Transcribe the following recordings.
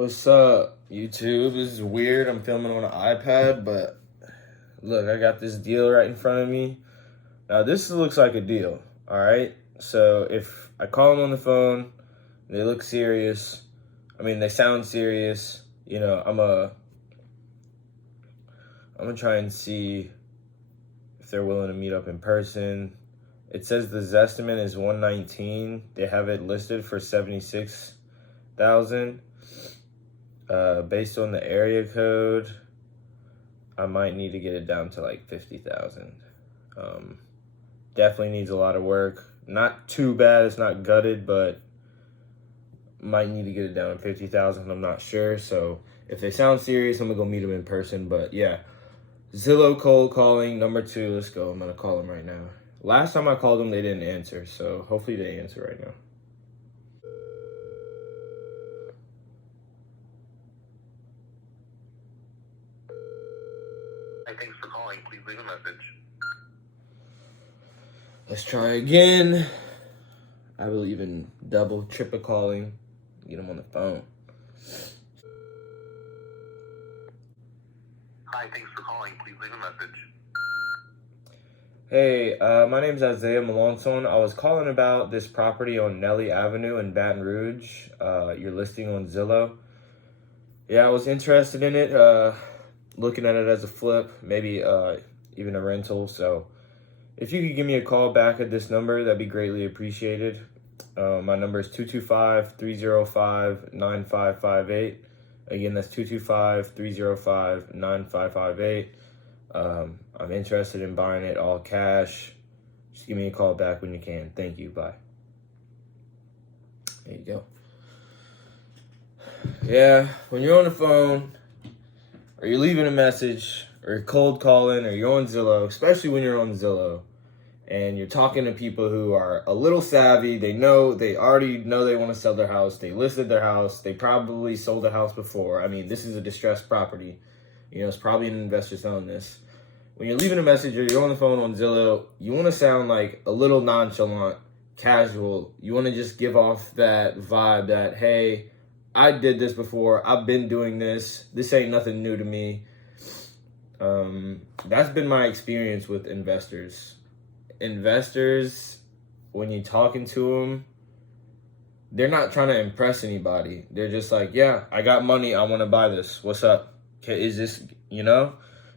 What's up, YouTube? This is weird. I'm filming on an iPad, but look, I got this deal right in front of me. Now, this looks like a deal, all right? So if I call them on the phone, they look serious. They sound serious. I'm gonna try and see if they're willing to meet up in person. It says the Zestimate is 119. They have it listed for 76,000. Based on the area code, I might need to get it down to like 50,000. Definitely needs a lot of work. Not too bad, it's not gutted, but might need to get it down to 50,000. I'm not sure. So if they sound serious, I'm gonna go meet them in person. But yeah, Zillow cold calling number 2. Let's go. I'm gonna call them right now. Last time I called them, they didn't answer. So hopefully they answer right now. Thanks for calling. Please leave a message. Let's try again. I believe in double, triple calling. Get them on the phone. Hi, thanks for calling. Please leave a message. Hey, my name's Isaiah Malonson. I was calling about this property on Nelly Avenue in Baton Rouge. You're listing on Zillow. Yeah, I was interested in it. Looking at it as a flip, maybe even a rental. So if you could give me a call back at this number, that'd be greatly appreciated. My number is 225-305-9558. Again, that's 225-305-9558. I'm interested in buying it all cash. Just give me a call back when you can. Thank you. Bye. There you go. Yeah, when you're on the phone, or you're leaving a message, or you're cold calling, or you're on Zillow, especially when you're on Zillow, and you're talking to people who are a little savvy, they already know they want to sell their house, they listed their house, they probably sold a house before. This is a distressed property. It's probably an investor selling this. When you're leaving a message or you're on the phone on Zillow, you want to sound like a little nonchalant, casual. You want to just give off that vibe that, hey, I did this before. I've been doing this. This ain't nothing new to me. That's been my experience with investors. Investors, when you're talking to them, they're not trying to impress anybody. They're just like, yeah, I got money. I want to buy this. What's up? Okay, is this,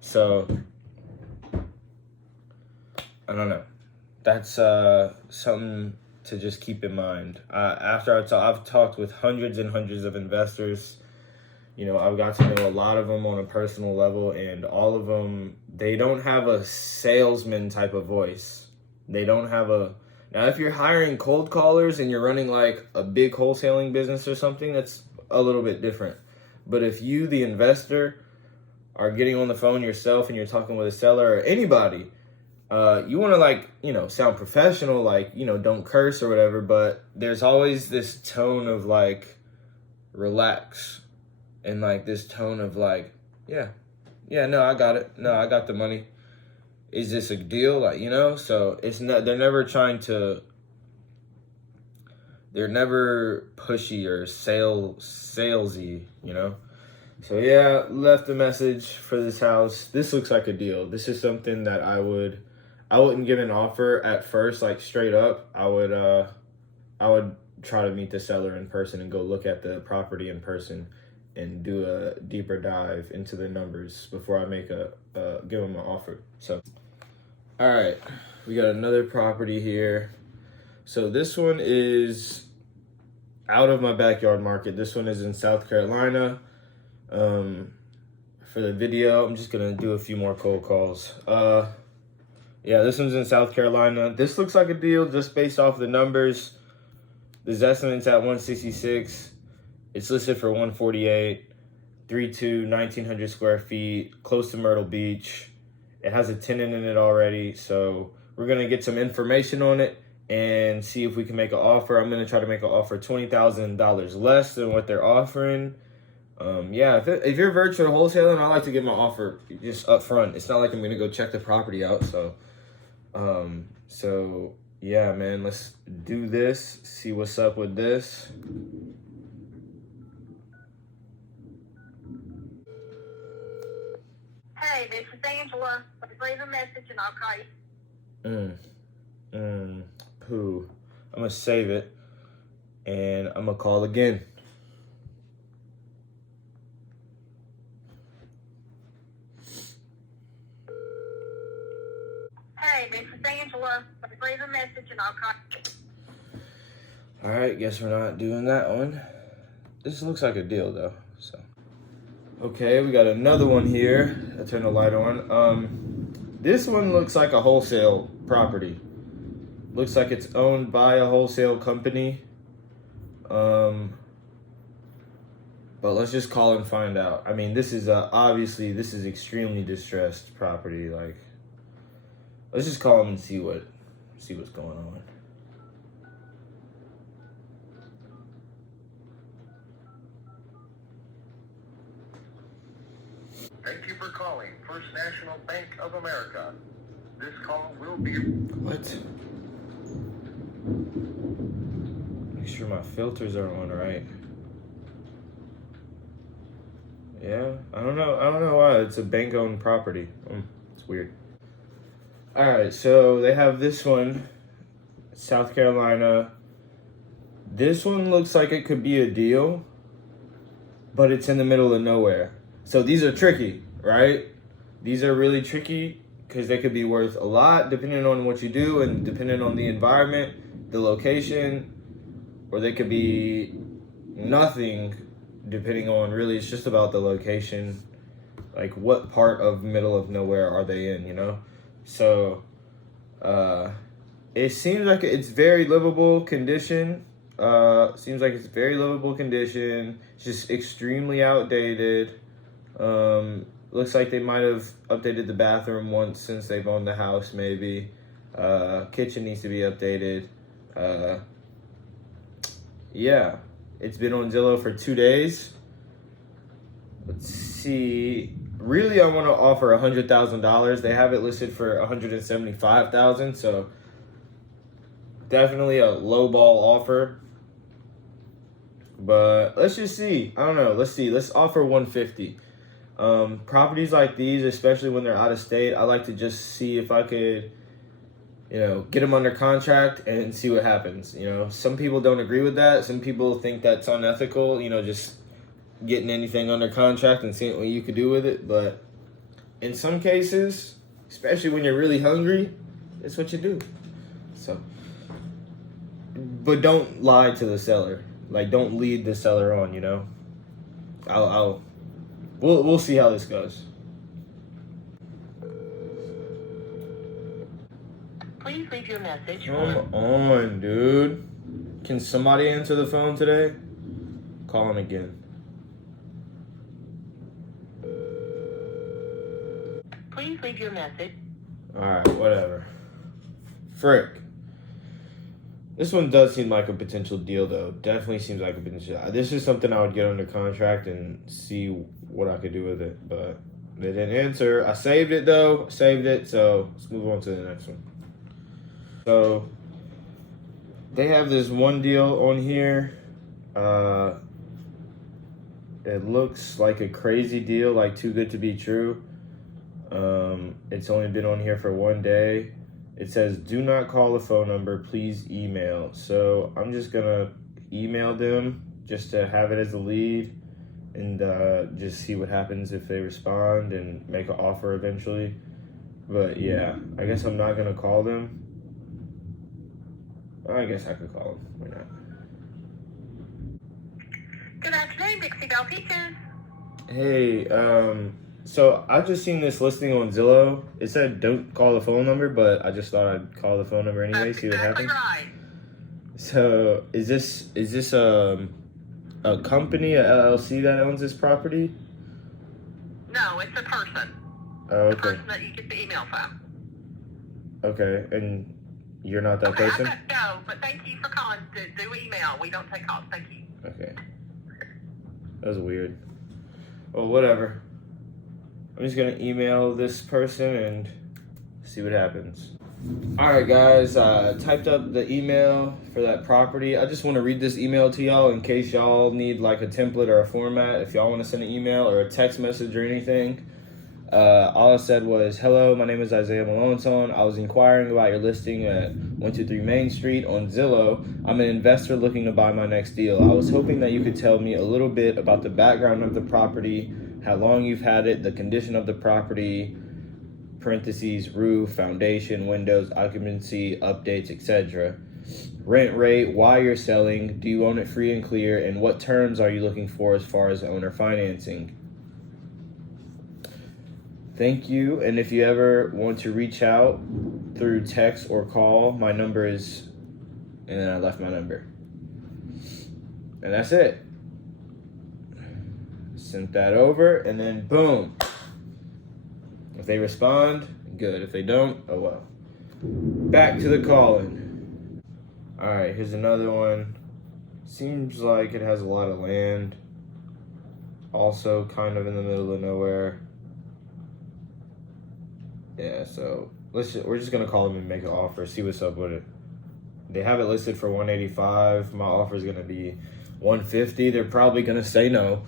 So, I don't know. That's something to just keep in mind. After I've talked with hundreds and hundreds of investors, I've got to know a lot of them on a personal level, and all of them, they don't have a salesman type of voice. They don't have now if you're hiring cold callers and you're running like a big wholesaling business or something, that's a little bit different. But if you, the investor, are getting on the phone yourself and you're talking with a seller or anybody, you want to sound professional, don't curse or whatever, but there's always this tone of relax, and this tone of no, I got it. No, I got the money. Is this a deal? So it's not, they're never pushy or salesy, So yeah, left a message for this house. This looks like a deal. This is something that I wouldn't give an offer at first, straight up. I would try to meet the seller in person and go look at the property in person and do a deeper dive into the numbers before I make give them an offer. So, all right, we got another property here. So this one is out of my backyard market. This one is in South Carolina. For the video, I'm just gonna do a few more cold calls. Yeah, this one's in South Carolina. This looks like a deal just based off the numbers. The estimate's at 166. It's listed for 148. 1,900 square feet, close to Myrtle Beach. It has a tenant in it already, so we're gonna get some information on it and see if we can make an offer. I'm gonna try to make an offer $20,000 less than what they're offering. Yeah, if you're virtual wholesaling, I like to get my offer just up front. It's not like I'm gonna go check the property out. So yeah, man, let's do this. See what's up with this. Hey, this is Angela. Please leave a message and I'll call you. Pooh. I'm gonna save it and I'm gonna call again. Hey, this is Angela. Please leave a message and I'll call you. Alright, guess we're not doing that one. This looks like a deal though, so. Okay, we got another one here. I turn the light on. This one looks like a wholesale property. Looks like it's owned by a wholesale company. But let's just call and find out. I mean, this is obviously this is extremely distressed property. Like, let's just call them and see what's going on. Thank you for calling First National Bank of America. This call will be... What? Make sure my filters are on right. Yeah, I don't know why. It's a bank-owned property. It's weird. Alright, so they have this one, South Carolina. This one looks like it could be a deal, but it's in the middle of nowhere. So these are tricky, right? These are really tricky because they could be worth a lot depending on what you do and depending on the environment, the location, or they could be nothing depending on, really, it's just about the location. Like, what part of middle of nowhere are they in, you know? So, it seems like it's very livable condition. Seems like it's very livable condition. It's just extremely outdated. Looks like they might have updated the bathroom once since they've owned the house, maybe. Kitchen needs to be updated. Yeah, it's been on Zillow for 2 days. Let's see. Really, I want to offer $100,000. They have it listed for $175,000, so definitely a low ball offer. But let's just see. I don't know. Let's see. Let's offer $150,000. Properties like these, especially when they're out of state, I like to just see if I could, get them under contract and see what happens. Some people don't agree with that. Some people think that's unethical, just getting anything under contract and seeing what you could do with it. But in some cases, especially when you're really hungry, it's what you do. So, but don't lie to the seller. Like, don't lead the seller on, We'll see how this goes. Please leave your message. Come on, dude. Can somebody answer the phone today? Call him again. Please leave your message. Alright, whatever. Frick. This one does seem like a potential deal, though. Definitely seems like a potential. This is something I would get under contract and see what I could do with it. But they didn't answer. I saved it, though. Saved it. So let's move on to the next one. So they have this one deal on here. It looks like a crazy deal, like too good to be true. It's only been on here for 1 day. It says, do not call the phone number, please email. So I'm just gonna email them just to have it as a lead and just see what happens if they respond and make an offer eventually. But yeah, I guess I'm not gonna call them. I guess I could call them, why not? Good afternoon, Dixie Belle Peaches. Hey, so I've just seen this listing on Zillow. It said don't call the phone number, but I just thought I'd call the phone number anyway, That's see what exactly happens. right. So is this a company, a LLC that owns this property? No, it's a person. Oh, The okay. person that you get the email from. Okay, and you're not that person? I got to go, but thank you for calling. Do email. We don't take calls. Thank you. Okay. That was weird. Well, whatever. I'm just gonna email this person and see what happens. Alright guys, typed up the email for that property. I just want to read this email to y'all in case y'all need like a template or a format. If y'all want to send an email or a text message or anything, All I said was, hello, my name is Isaiah Malone. I was inquiring about your listing at 123 Main Street on Zillow. I'm an investor looking to buy my next deal. I was hoping that you could tell me a little bit about the background of the property, how long you've had it, the condition of the property, parentheses, roof, foundation, windows, occupancy, updates, etc. Rent rate, why you're selling, do you own it free and clear, and what terms are you looking for as far as owner financing? Thank you, and if you ever want to reach out through text or call, my number is, and then I left my number. And that's it. Sent that over, and then boom. If they respond, good. If they don't, oh well. Back to the calling. All right, here's another one. Seems like it has a lot of land. Also kind of in the middle of nowhere. Yeah, so we're just gonna call them and make an offer, see what's up with it. They have it listed for 185. My offer is gonna be 150. They're probably gonna say no.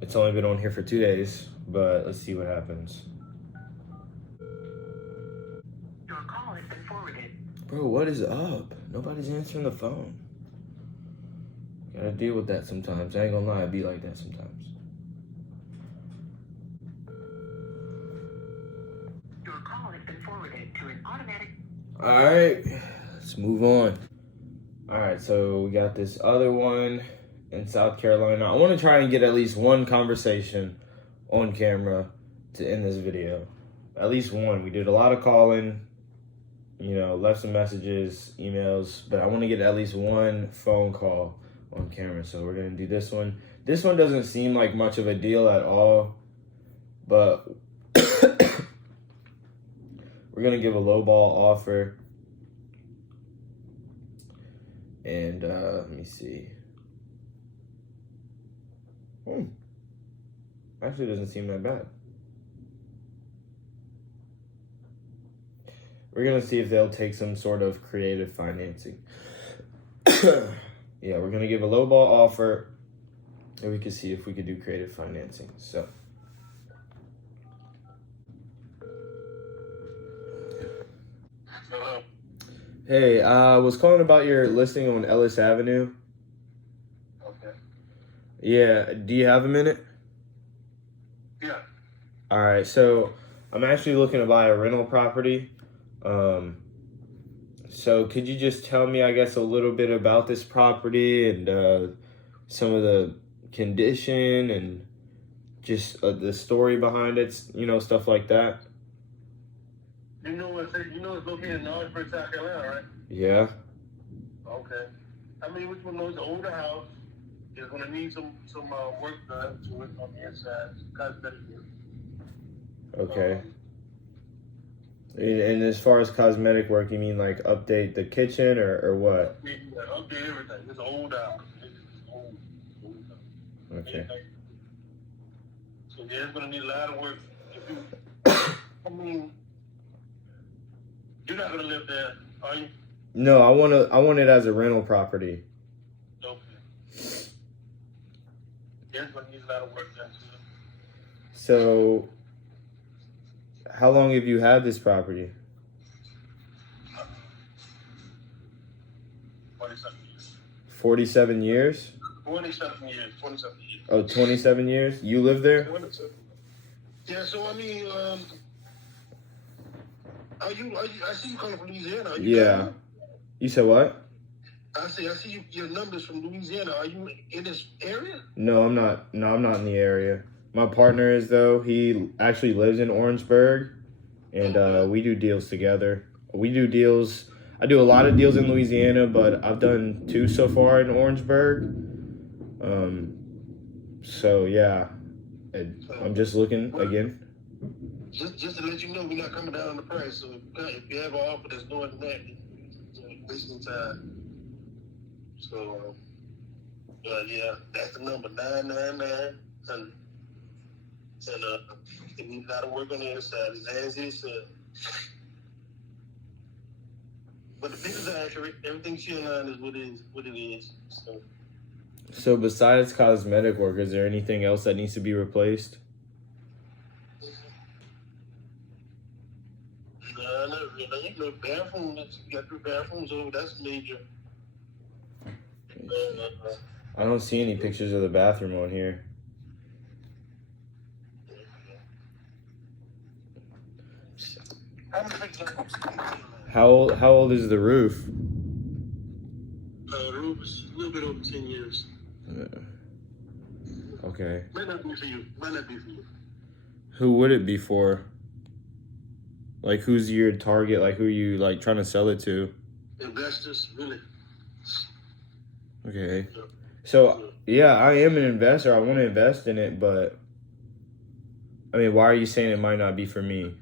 It's only been on here for 2 days, but let's see what happens. Your call has been forwarded. Bro, what is up? Nobody's answering the phone. Gotta deal with that sometimes. I ain't gonna lie, I be like that sometimes. Your call has been forwarded to an automatic. All right, let's move on. All right, so we got this other one in South Carolina. I want to try and get at least one conversation on camera to end this video. At least one. We did a lot of calling, left some messages, emails, but I want to get at least one phone call on camera. So we're going to do this one. This one doesn't seem like much of a deal at all, but we're going to give a lowball offer. And let me see. Actually, doesn't seem that bad. We're gonna see if they'll take some sort of creative financing. Yeah, we're gonna give a lowball offer, and we can see if we could do creative financing. So. Hello. Hey, I was calling about your listing on Ellis Avenue. Okay. Yeah, do you have a minute? Yeah. All right, so I'm actually looking to buy a rental property. So could you just tell me, I guess, a little bit about this property and some of the condition and just the story behind it, stuff like that? You know it's located in Orangeburg, South Carolina, right? Yeah. Okay. I mean, which one knows the older house is going to need some work done to it on the inside, cosmetic work. Okay. And as far as cosmetic work, you mean like update the kitchen or what? Yeah, update everything. It's an old house. It's old house. Okay. So yeah, it's going to need a lot of work. I mean, you're not going to live there, are you? No, I want it as a rental property. Okay. Yeah, it's going to need a lot of work done to it. So, how long have you had this property? 47 years. 47 years? 27 years. 27 years. Oh, 27 years? You live there? 27. Yeah, so I mean, I see you coming from Louisiana. Are you Yeah. down? You said what? I see your numbers from Louisiana. Are you in this area? No, I'm not. No, I'm not in the area. My partner is, though. He actually lives in Orangeburg, and we do deals together. We do deals. I do a lot of deals in Louisiana, but I've done 2 so far in Orangeburg. So yeah, I'm just looking again. Just to let you know, we're not coming down on the price. So if you have an offer that's lower than that, you're wasting time. So, yeah, that's the number 999. And it needs a lot of work on the inside. It's as is. But the pictures are accurate. Everything she online is what it is. So besides cosmetic work, is there anything else that needs to be replaced? You know, bathroom. You got 3 bathrooms over. That's major. I don't see any pictures of the bathroom on here. How old is the roof? The roof is a little bit over 10 years. Okay. Might not be for you. Might not be for you. Who would it be for? Like, who's your target? Like, who are you, like, trying to sell it to? Investors, really. Okay. So, yeah, I am an investor. I want to invest in it, but, I mean, why are you saying it might not be for me?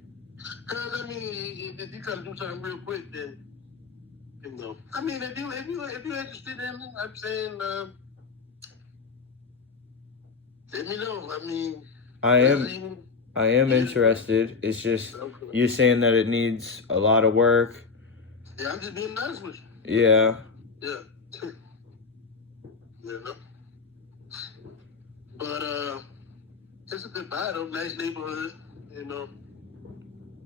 Because, I mean, if you try to do something real quick, then, you know. I mean, if you're interested in it, I'm saying, let me know. I mean, I am interested. It's just, you're saying that it needs a lot of work. Yeah, I'm just being honest with you. Yeah. Yeah. You know? But, it's a good buy, though. Nice neighborhood, you know.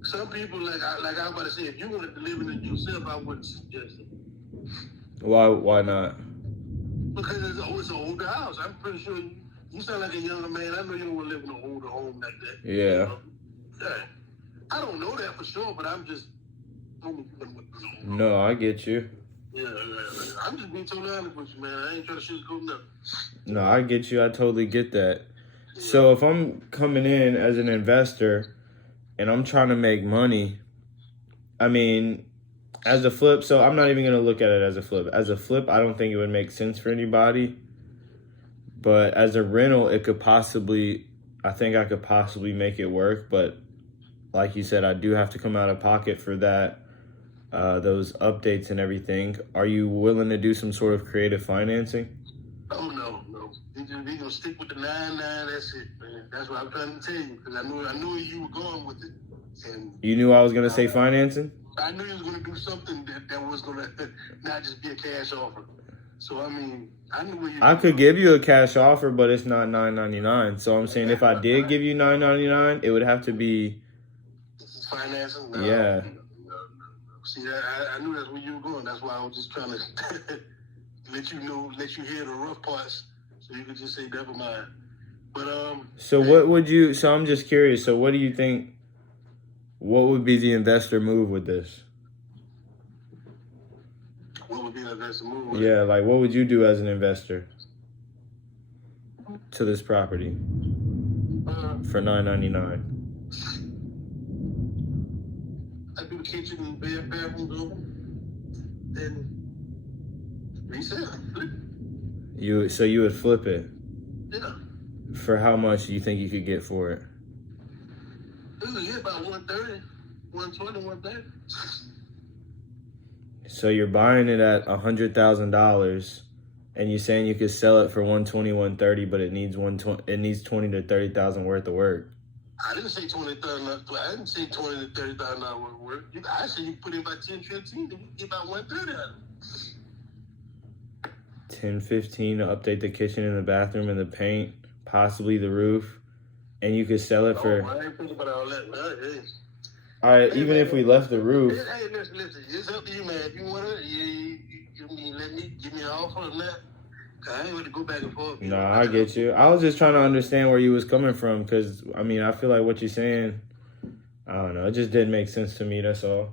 Some people, like I was about to say, if you wanted to live in it yourself, I wouldn't suggest it. Why not? Because it's an older house. I'm pretty sure you sound like a younger man. I know you don't want to live in an older home like that. Yeah. You know? Yeah. I don't know that for sure, but I'm just... No, I get you. Yeah. I'm just being totally honest with you, man. I ain't trying to sugarcoat nothing. No, I get you. I totally get that. Yeah. So if I'm coming in as an investor and I'm trying to make money, I mean, as a flip, so I'm not even going to look at it as a flip. As a flip, I don't think it would make sense for anybody. But as a rental, I think I could possibly make it work. But like you said, I do have to come out of pocket for that, those updates and everything. Are you willing to do some sort of creative financing? Oh, no. We going to stick with the 9-9. That's it, man. That's what I'm trying to tell you. Because I knew where you were going with it. And you knew I was going to say financing? I knew you was going to do something that was going to not just be a cash offer. So, I mean, I knew where you were I could give you a cash offer, but it's not $9.99. So I'm saying if I did give you $9.99, it would have to be... Financing? No. Yeah. No. See, I knew that's where you were going. That's why I was just trying to let you hear the rough parts so you could just say, never mind. But, So so I'm just curious. So what do you think, what would be the investor move with this? What would be the investor move? Yeah, like what would you do as an investor to this property for $9.99? I'd do the kitchen and bathrooms over, then resell. So you would flip it? Yeah. For how much do you think you could get for it? This is about 130, 120, 130. So you're buying it at $100,000, and you're saying you could sell it for 120, 130, but it needs 20 to 30,000 worth of work. I didn't say 20,000. I didn't say 20 to 30,000 worth of work. I said you put in about 10, 15, then you get about 130 out of it. 10, 15 to update the kitchen and the bathroom and the paint, possibly the roof, and you could sell it for... I ain't thinking about all that. Hey. All right, even if we left the roof... Hey, listen. It's up to you, man. If you want it, you give me an offer on that. I ain't going to go back and forth. No, I get you. I was just trying to understand where you was coming from, because, I mean, I feel like what you're saying, I don't know, it just didn't make sense to me, that's all.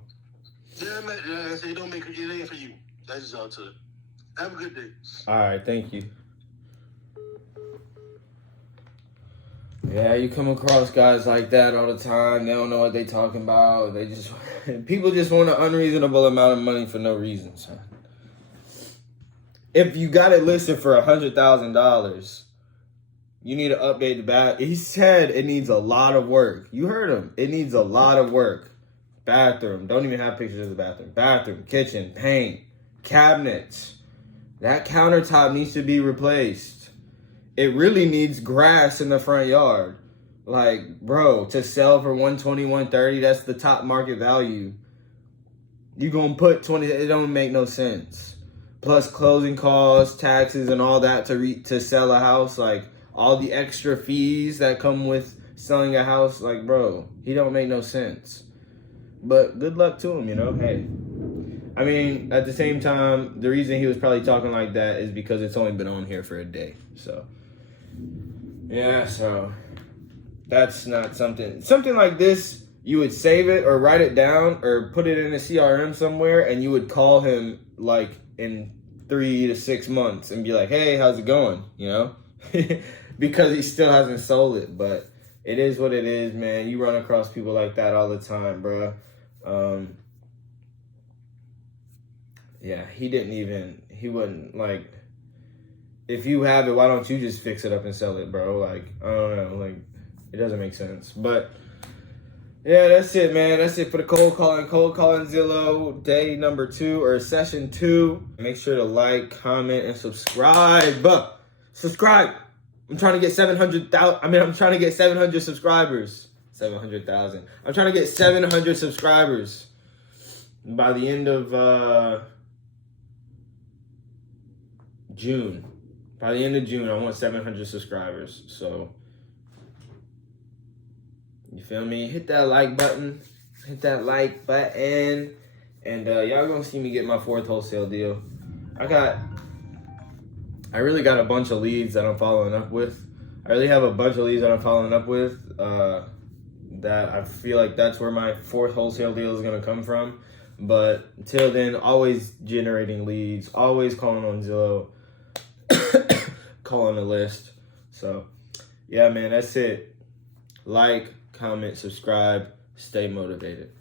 Yeah, man, I say it ain't for you. That's just all to it. Have a good day. All right, thank you. Yeah, you come across guys like that all the time. They don't know what they talking about. People just want an unreasonable amount of money for no reason, son. If you got it listed for $100,000, you need to update the bath. He said it needs a lot of work. You heard him. It needs a lot of work. Bathroom. Don't even have pictures of the bathroom. Bathroom, kitchen, paint, cabinets. That countertop needs to be replaced. It really needs grass in the front yard. Like, bro, to sell for 120, 130, that's the top market value. You gonna put 20, it don't make no sense. Plus closing costs, taxes, and all that to sell a house. Like, all the extra fees that come with selling a house. Like, bro, he don't make no sense. But good luck to him, you know. Hey, I mean, at the same time, the reason he was probably talking like that is because it's only been on here for a day. So, yeah, so that's not something like this. You would save it or write it down or put it in a CRM somewhere, and you would call him like in 3 to 6 months and be like, hey, how's it going? You know, because he still hasn't sold it. But it is what it is, man. You run across people like that all the time, bro. Yeah, he wouldn't, like, if you have it, why don't you just fix it up and sell it, bro? Like, I don't know, like, it doesn't make sense. But, yeah, that's it, man. That's it for the cold calling Zillow day number 2 or session 2. Make sure to like, comment, and subscribe. Subscribe. I'm trying to get 700,000. I'm trying to get 700 subscribers. 700,000. I'm trying to get 700 subscribers by the end of June. By the end of June, I want 700 subscribers. So, you feel me? Hit that like button. And y'all gonna see me get my 4th wholesale deal. I really got a bunch of leads that I'm following up with. That I feel like that's where my 4th wholesale deal is gonna come from. But until then, always generating leads, always calling on Zillow, calling the list. So, yeah, man, that's it. Like, comment, subscribe, stay motivated.